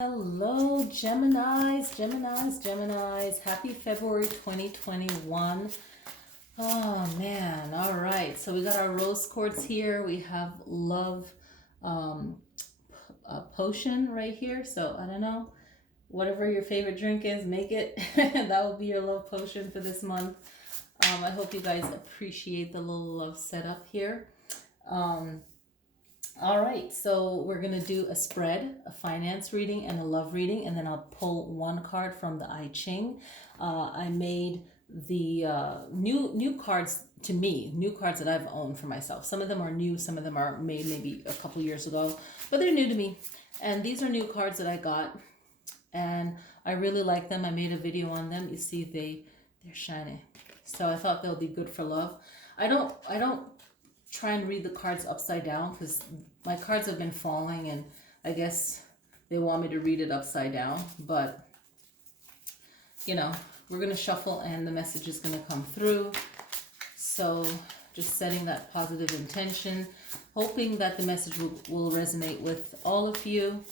Hello, Geminis. Happy February 2021. Oh man, all right. So we got our rose quartz here. We have love um, potion right here. So I don't know, whatever your favorite drink is, make it. That will be your love potion for this month. I hope you guys appreciate the little love setup here. Um, all right, so we're gonna do a spread, a finance reading, and a love reading, and then I'll pull one card from the I Ching. I made the new cards to me, new cards that I've owned for myself. Some of them are new, some of them are made maybe a couple years ago, but they're new to me. And these are new cards that I got, and I really like them. I made a video on them. You see, they're shiny, so I thought they'll be good for love. I don't try and read the cards upside down because my cards have been falling and I guess they want me to read it upside down, but you know, we're going to shuffle and the message is going to come through. So just setting that positive intention, hoping that the message will resonate with all of you.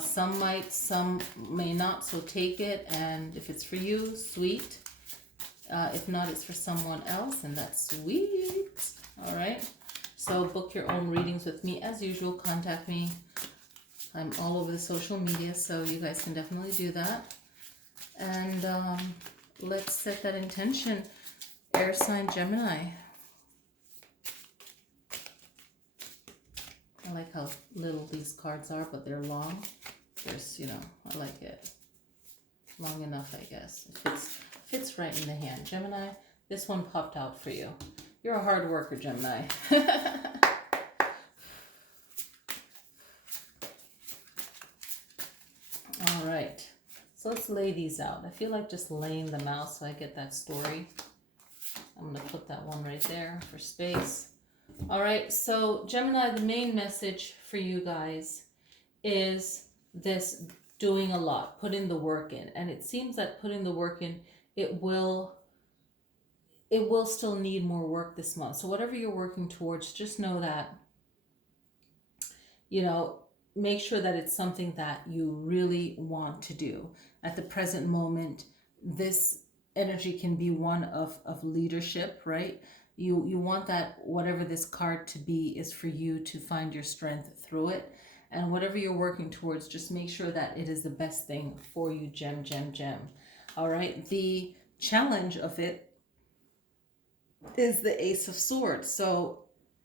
Some might, some may not, so take it, and if it's for you, sweet. If not, it's for someone else, and that's sweet. All right, so book your own readings with me as usual. Contact me. I'm all over the social media, so you guys can definitely do that. And let's set that intention. Air sign Gemini. I like how little these cards are, but they're long. There's, you know, I like it. Long enough, I guess. It fits right in the hand. Gemini, this one popped out for you. You're a hard worker, Gemini. All right. So let's lay these out. I feel like just laying them out so I get that story. I'm going to put that one right there for space. All right. So Gemini, the main message for you guys is this: doing a lot, putting the work in. And it seems that putting the work in, it will still need more work this month. So whatever you're working towards, just know that, you know, make sure that it's something that you really want to do. At the present moment, this energy can be one of leadership, right? You want that whatever this card to be is for you to find your strength through it. And whatever you're working towards, just make sure that it is the best thing for you, gem. All right. The challenge of it is the Ace of Swords. So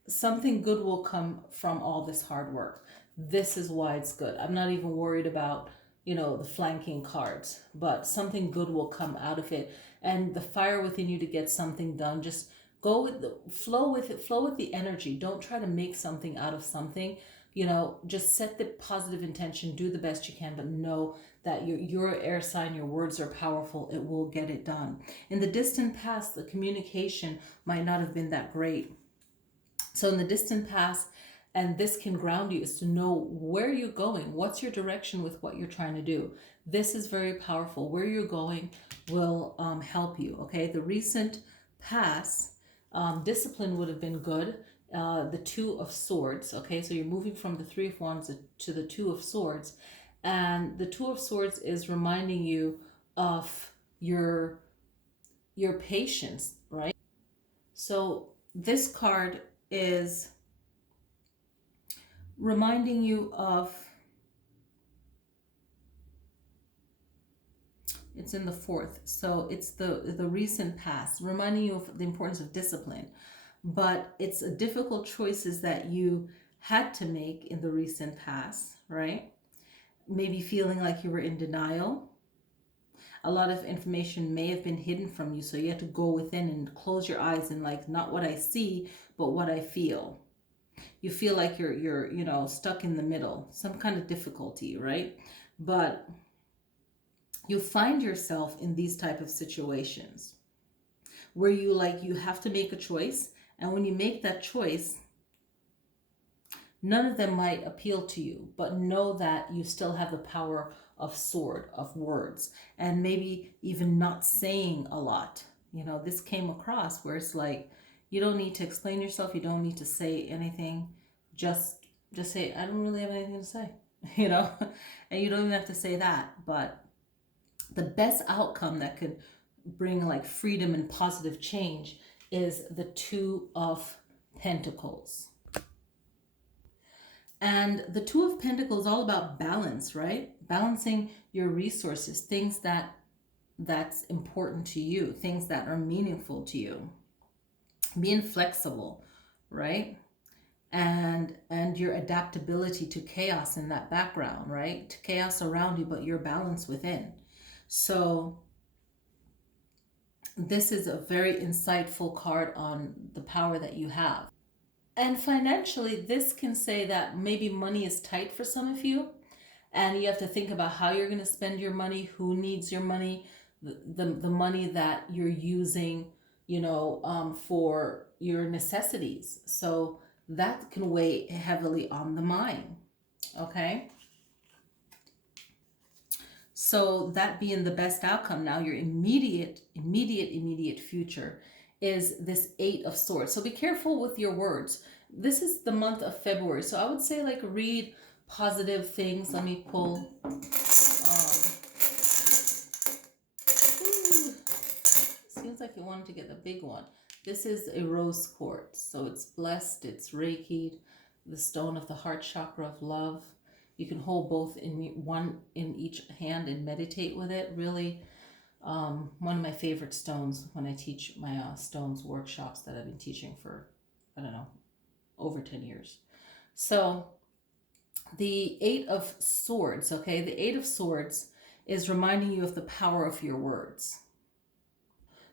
something good will come from all this hard work. This is why it's good. I'm not even worried about, you know, the flanking cards, but something good will come out of it. And the fire within you to get something done, just go with the flow with it, flow with the energy. Don't try to make something out of something. You know, just set the positive intention, do the best you can, but know that your air sign, your words are powerful. It will get it done. In the distant past, the communication might not have been that great. So in the distant past, and this can ground you, is to know where you're going. What's your direction with what you're trying to do? This is very powerful. Where you're going will help you, okay? The recent past, discipline would have been good. The Two of Swords, okay? So you're moving from the Three of Wands to the Two of Swords. And the Two of Swords is reminding you of your patience, right? So this card is reminding you of, it's in the fourth, so it's the recent past, reminding you of the importance of discipline. But it's a difficult choices that you had to make in the recent past, right? Maybe feeling like you were in denial. A lot of information may have been hidden from you, so you have to go within and close your eyes and, like, not what I see, but what I feel. You feel like you're you know, stuck in the middle, some kind of difficulty, right? But you find yourself in these type of situations where you have to make a choice, and when you make that choice, none of them might appeal to you, but know that you still have the power of sword, of words, and maybe even not saying a lot. You know, this came across where it's like, you don't need to explain yourself. You don't need to say anything. Just say, I don't really have anything to say. you know, and you don't even have to say that, but the best outcome that could bring like freedom and positive change is the Two of Pentacles. And the Two of Pentacles is all about balance, right? Balancing your resources, things that's important to you, things that are meaningful to you. Being flexible, right? And your adaptability to chaos in that background, right? To chaos around you, but your balance within. So this is a very insightful card on the power that you have. And financially, this can say that maybe money is tight for some of you, and you have to think about how you're going to spend your money, who needs your money, the money that you're using, for your necessities. So that can weigh heavily on the mind. Okay. So that being the best outcome, now your immediate future is this Eight of Swords. So be careful with your words. This is the month of February. So I would say like read positive things. Let me pull. Seems like you wanted to get the big one. This is a rose quartz. So it's blessed, it's Reiki, the stone of the heart chakra of love. You can hold both in one in each hand and meditate with it. Really, one of my favorite stones when I teach my stones workshops that I've been teaching for, I don't know, over 10 years. So the Eight of Swords, okay? The Eight of Swords is reminding you of the power of your words.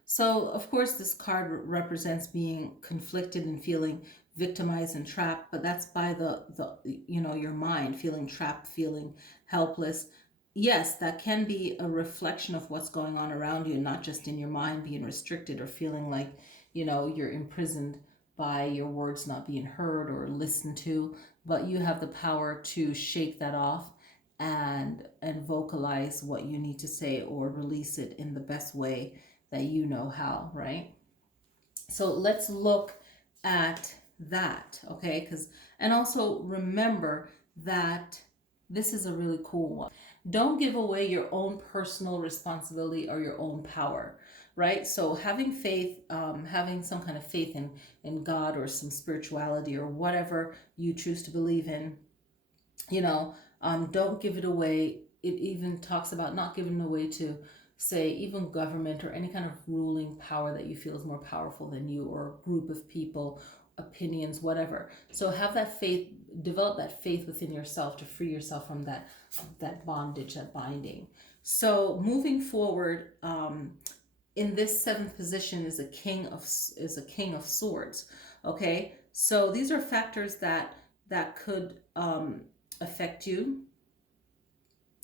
So, of course, this card represents being conflicted and feeling victimized and trapped, but that's by the your mind, feeling trapped, feeling helpless. Yes, that can be a reflection of what's going on around you, not just in your mind being restricted or feeling like, you're imprisoned by your words not being heard or listened to, but you have the power to shake that off and vocalize what you need to say or release it in the best way that you know how, right? So let's look at that, okay? And also remember that this is a really cool one. Don't give away your own personal responsibility or your own power, right? So having faith, having some kind of faith in God or some spirituality or whatever you choose to believe in, don't give it away. It even talks about not giving it away to, say, even government or any kind of ruling power that you feel is more powerful than you, or a group of people, opinions, whatever. So have that faith, develop that faith within yourself to free yourself from that bondage, that binding. So moving forward, in this seventh position is a king of swords. Okay, so these are factors that could affect you.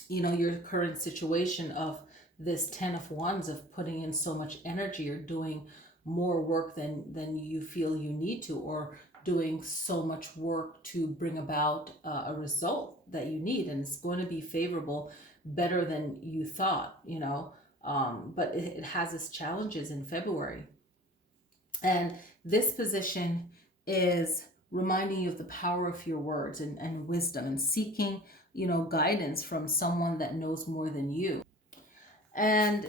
Your current situation of this 10 of Wands, of putting in so much energy or doing more work than you feel you need to, or doing so much work to bring about a result that you need, and it's going to be favorable, better than you thought, but it has its challenges in February. And this position is reminding you of the power of your words and wisdom, and seeking guidance from someone that knows more than you. And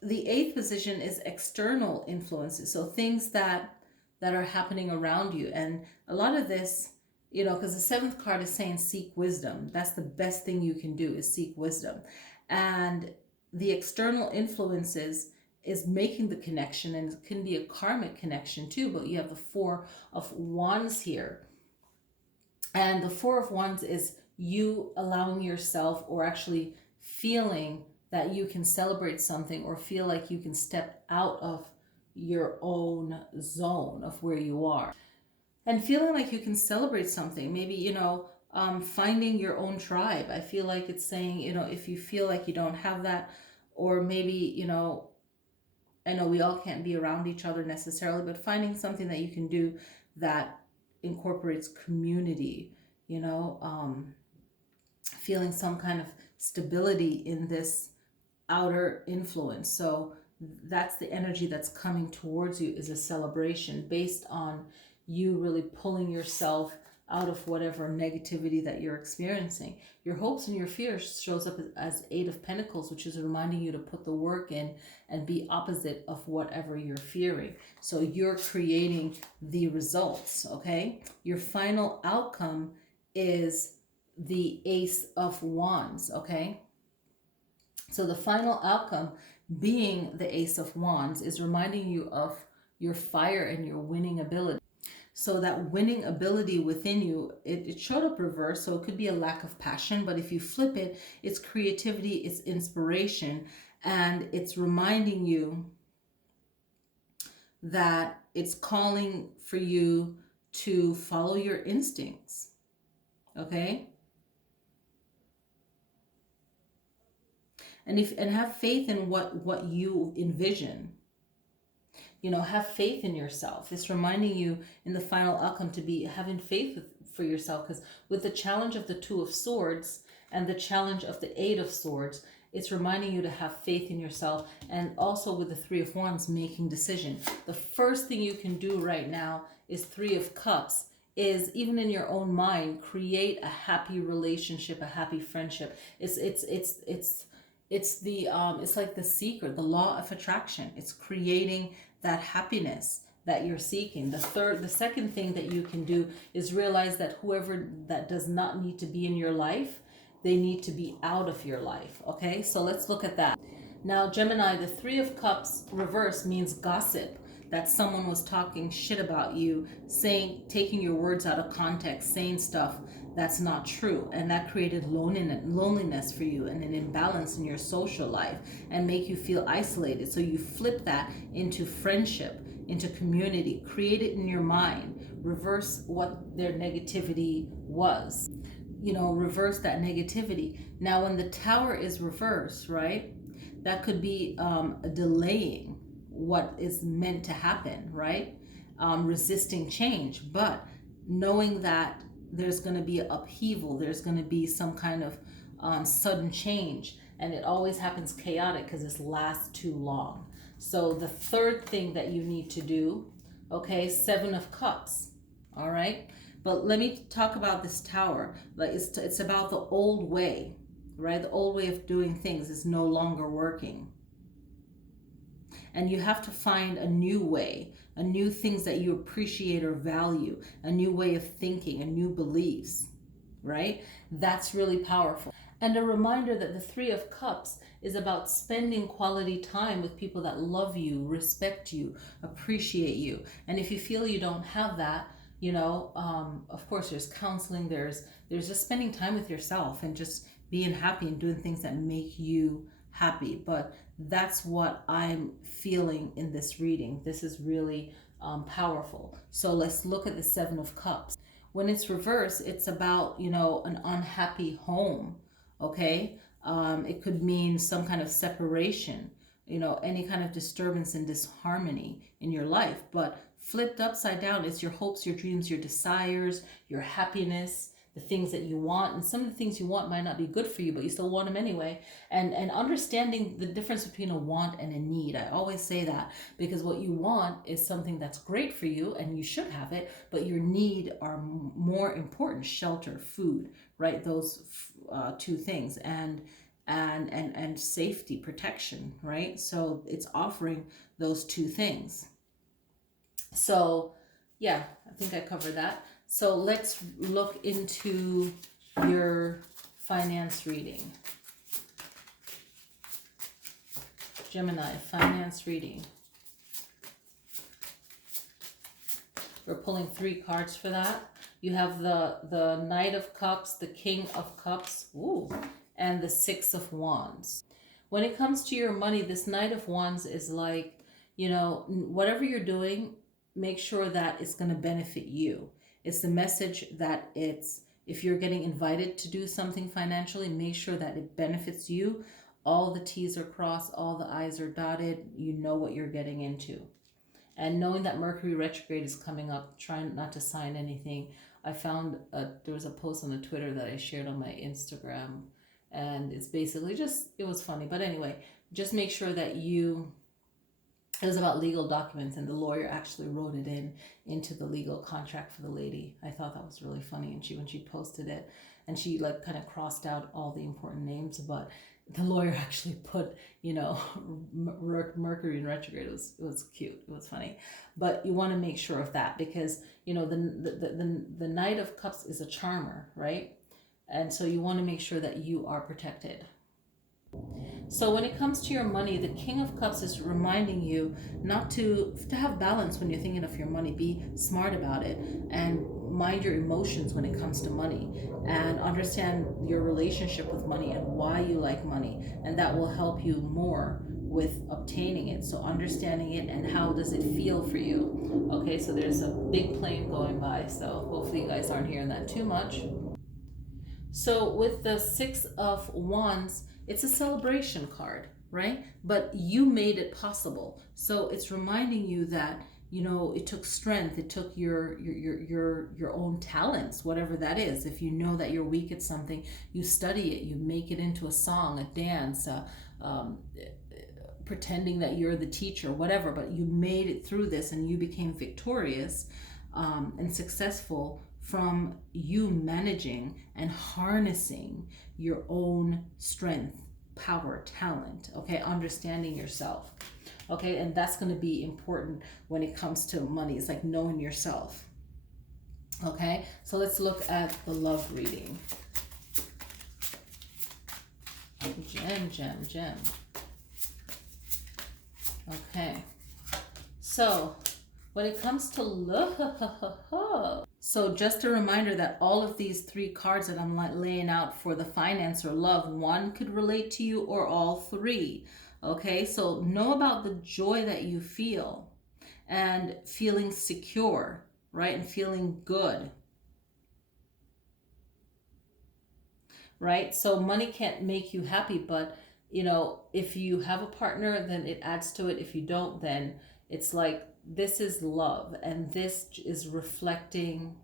the eighth position is external influences, so things that are happening around you. And a lot of this, because the seventh card is saying seek wisdom. That's the best thing you can do, is seek wisdom. And the external influences is making the connection, and it can be a karmic connection too, but you have the Four of Wands here. And the Four of Wands is you allowing yourself, or actually feeling that you can celebrate something, or feel like you can step out of your own zone of where you are, and feeling like you can celebrate something. Maybe, finding your own tribe. I feel like it's saying, if you feel like you don't have that, or maybe, I know we all can't be around each other necessarily, but finding something that you can do that incorporates community, feeling some kind of stability in this outer influence. So that's the energy that's coming towards you, is a celebration based on you really pulling yourself out of whatever negativity that you're experiencing. Your hopes and your fears shows up as Eight of Pentacles, which is reminding you to put the work in and be opposite of whatever you're fearing. So you're creating the results, okay? Your final outcome is the Ace of Wands, okay? So the final outcome being the Ace of Wands is reminding you of your fire and your winning ability. So that winning ability within you, it showed up reverse, so it could be a lack of passion, but if you flip it, it's creativity, it's inspiration, and it's reminding you that it's calling for you to follow your instincts, okay? And have faith in what you envision. You know, have faith in yourself. It's reminding you in the final outcome to be having faith for yourself, because with the challenge of the Two of Swords and the challenge of the Eight of Swords, it's reminding you to have faith in yourself. And also with the Three of Wands, making decision. The first thing you can do right now is Three of Cups, is even in your own mind, create a happy relationship, a happy friendship. It's like the secret, the law of attraction. It's creating that happiness that you're seeking. The second thing that you can do is realize that whoever that does not need to be in your life, they need to be out of your life. Okay, so let's look at that. Now, Gemini, the Three of Cups reverse means gossip, that someone was talking shit about you, saying, taking your words out of context, saying stuff that's not true, and that created loneliness for you and an imbalance in your social life and make you feel isolated. So you flip that into friendship, into community, create it in your mind, reverse what their negativity was, you know, reverse that negativity. Now when the Tower is reversed, right, that could be delaying what is meant to happen, right? Resisting change, but knowing that there's going to be upheaval, there's going to be some kind of sudden change, and it always happens chaotic because it lasts too long. So the third thing that you need to do, okay, Seven of Cups, all right? But let me talk about this Tower. Like it's about the old way, right? The old way of doing things is no longer working. And you have to find a new way, a new things that you appreciate or value, a new way of thinking, a new beliefs, right? That's really powerful. And a reminder that the Three of Cups is about spending quality time with people that love you, respect you, appreciate you. And if you feel you don't have that, you know, of course there's counseling, there's just spending time with yourself and just being happy and doing things that make you happy. But that's what I'm feeling in this reading. This is really powerful. So let's look at the Seven of Cups. When it's reversed, it's about, you know, an unhappy home, okay? It could mean some kind of separation, you know, any kind of disturbance and disharmony in your life. But flipped upside down, it's your hopes, your dreams, your desires, your happiness, the things that you want. And some of the things you want might not be good for you, but you still want them anyway. And understanding the difference between a want and a need. I always say that, because what you want is something that's great for you and you should have it, but your need are more important: shelter, food, right? Those two things, and safety, protection, right? So it's offering those two things. So yeah, I think I covered that. So let's look into your finance reading. Gemini, finance reading. We're pulling 3 cards for that. You have the Knight of Cups, the King of Cups, ooh, and the Six of Wands. When it comes to your money, this Knight of Wands is like, you know, whatever you're doing, make sure that it's going to benefit you. It's the message that if you're getting invited to do something financially, make sure that it benefits you. All the T's are crossed, all the I's are dotted. You know what you're getting into. And knowing that Mercury retrograde is coming up, trying not to sign anything. I found there was a post on the Twitter that I shared on my Instagram, and it's basically just, it was funny. But anyway, just make sure that you It was about legal documents, and the lawyer actually wrote it into the legal contract for the lady. I thought that was really funny, and when she posted it, and she like kind of crossed out all the important names, but the lawyer actually put, you know, Mercury in retrograde. It was cute. It was funny, but you want to make sure of that, because you know the Knight of Cups is a charmer, right? And so you want to make sure that you are protected. So when it comes to your money, the King of Cups is reminding you not to have balance when you're thinking of your money. Be smart about it and mind your emotions when it comes to money, and understand your relationship with money and why you like money, and that will help you more with obtaining it. So understanding it and how does it feel for you. Okay, so there's a big plane going by, so hopefully you guys aren't hearing that too much. So with the Six of Wands, it's a celebration card, right? But you made it possible. So it's reminding you that, you know, it took strength, it took your own talents, whatever that is. If you know that you're weak at something, you study it, you make it into a song, a dance, pretending that you're the teacher, whatever, but you made it through this and you became victorious and successful from you managing and harnessing your own strength, power, talent, okay? Understanding yourself, okay? And that's going to be important when it comes to money. It's like knowing yourself, okay? So let's look at the love reading. Gem. Okay. So when it comes to love, so just a reminder that all of these three cards that I'm laying out for the finance or love, one could relate to you or all three. Okay, so know about the joy that you feel and feeling secure, right? And feeling good, right? So money can't make you happy, but you know, if you have a partner, then it adds to it. If you don't, then it's like, this is love, and this is reflecting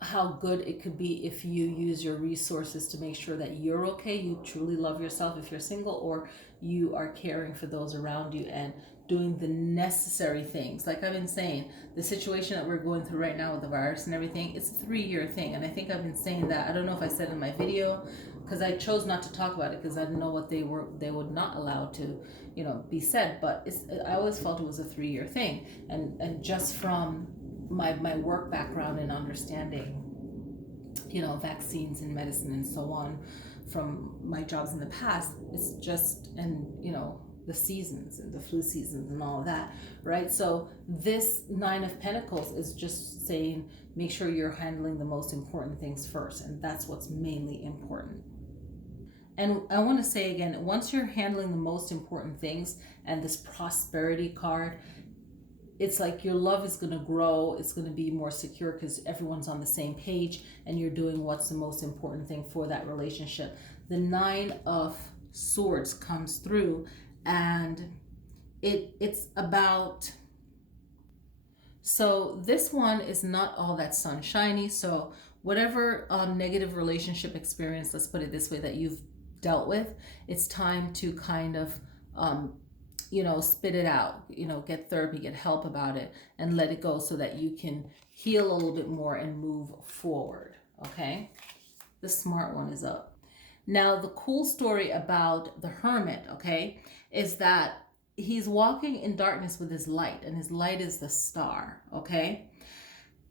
how good it could be if you use your resources to make sure that you're okay, you truly love yourself if you're single, or you are caring for those around you and doing the necessary things. Like I've been saying, the situation that we're going through right now with the virus and everything, it's a 3-year thing. And I think I've been saying that. I don't know if I said in my video, because I chose not to talk about it because I didn't know what they would not allow to, you know, be said. But I always felt it was a 3-year thing. And just from my work background and understanding, you know, vaccines and medicine and so on, from my jobs in the past, it's just, and you know, the seasons and the flu seasons and all of that, right? So this Nine of Pentacles is just saying, make sure you're handling the most important things first, and that's what's mainly important. And I want to say again, once you're handling the most important things, and this prosperity card, it's like your love is going to grow, it's going to be more secure because everyone's on the same page and you're doing what's the most important thing for that relationship. The Nine of Swords comes through, and it's about, so this one is not all that sunshiny. So whatever negative relationship experience, let's put it this way, that you've dealt with, it's time to kind of you know, spit it out, you know, get therapy, get help about it, and let it go so that you can heal a little bit more and move forward, okay? The smart one is up. Now, the cool story about the Hermit, okay, is that he's walking in darkness with his light, and his light is the star, okay?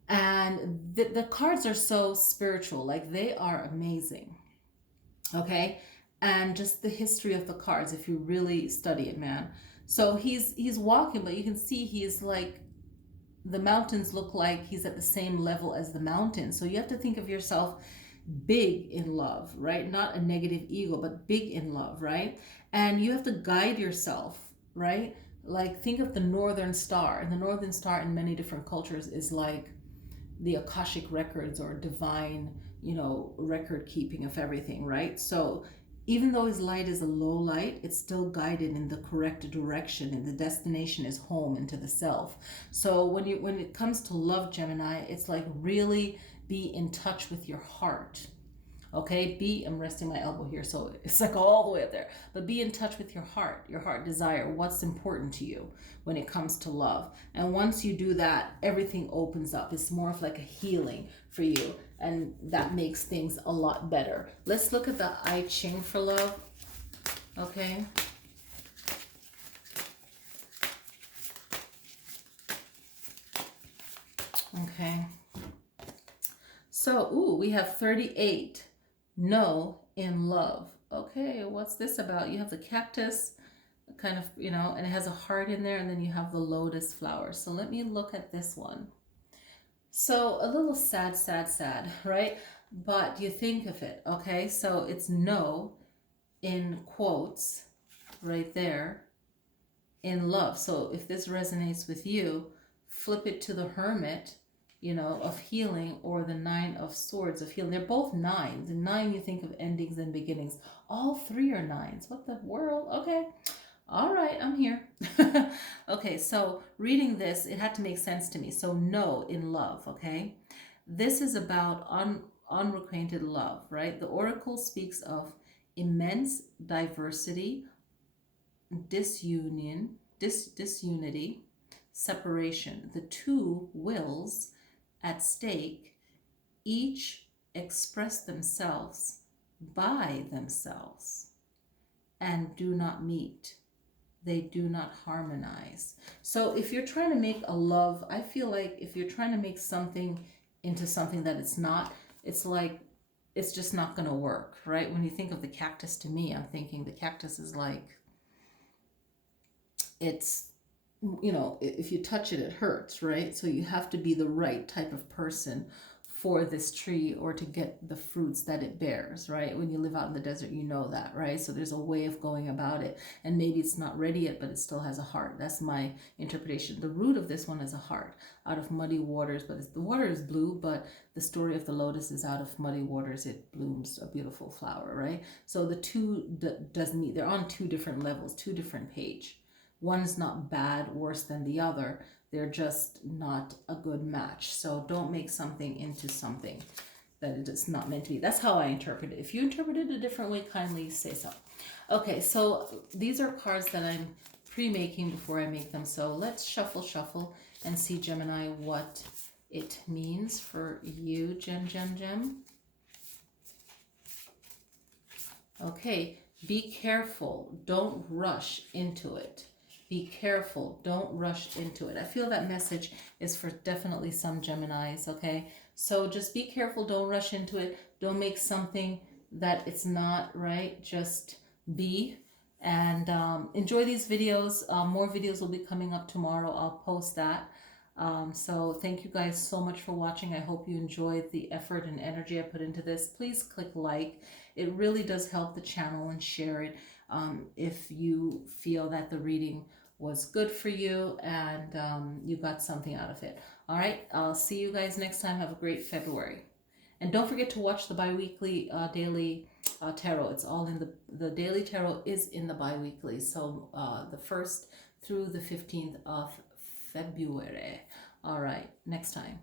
And the cards are so spiritual, like they are amazing, okay? And just the history of the cards, if you really study it, man. So he's walking, but you can see he's like, the mountains look like he's at the same level as the mountains. So you have to think of yourself big in love, right? Not a negative ego, but big in love, right? And you have to guide yourself, right? Like think of the Northern Star. And the Northern Star in many different cultures is like the Akashic records or divine, you know, record keeping of everything, right? So even though his light is a low light, it's still guided in the correct direction, and the destination is home into the self. So when it comes to love, Gemini, it's like really be in touch with your heart, Okay, I'm resting my elbow here, so it's like all the way up there. But be in touch with your heart desire, what's important to you when it comes to love. And once you do that, everything opens up. It's more of like a healing for you, and that makes things a lot better. Let's look at the I Ching for love. Okay. Okay. So, ooh, we have 38. No in love. Okay, what's this about? You have the cactus, kind of, you know, and it has a heart in there, and then you have the lotus flower. So let me look at this one. So a little sad, sad, sad, right? But you think of it, okay? So it's no in quotes right there in love. So if this resonates with you, flip it to the Hermit, you know, of healing, or the Nine of Swords of healing. They're both nines. The nine, you think of endings and beginnings. All three are nines. What the world? Okay. All right, I'm here. Okay, so reading this, it had to make sense to me. So no in love, okay? This is about unrequited love, right? The oracle speaks of immense diversity, disunity, separation. The two wills at stake each express themselves by themselves and do not meet. They do not harmonize. So if you're trying to make a love, I feel like if you're trying to make something into something that it's not, it's like, it's just not going to work, right? When you think of the cactus, to me, I'm thinking the cactus is like, it's, you know, if you touch it, it hurts, right? So you have to be the right type of person for this tree or to get the fruits that it bears, right? When you live out in the desert, you know that, right? So there's a way of going about it, and maybe it's not ready yet, but it still has a heart. That's my interpretation. The root of this one is a heart out of muddy waters, but the water is blue, but the story of the lotus is out of muddy waters. It blooms a beautiful flower, right? So the two doesn't meet. They're on two different levels, two different page. One's not bad, worse than the other. They're just not a good match. So don't make something into something that it is not meant to be. That's how I interpret it. If you interpret it a different way, kindly say so. Okay, so these are cards that I'm pre-making before I make them. So let's shuffle, and see, Gemini, what it means for you, Gem. Okay, be careful. Don't rush into it. Be careful. Don't rush into it. I feel that message is for definitely some Geminis, okay? So just be careful. Don't rush into it. Don't make something that it's not, right? Just be. And enjoy these videos. More videos will be coming up tomorrow. I'll post that. So thank you guys so much for watching. I hope you enjoyed the effort and energy I put into this. Please click like. It really does help the channel, and share it if you feel that the reading was good for you and you got something out of it. All right, I'll see you guys next time. Have a great February. And don't forget to watch the bi-weekly daily tarot. It's all in the daily tarot is in the bi-weekly. So the 1st through the 15th of February. All right, next time.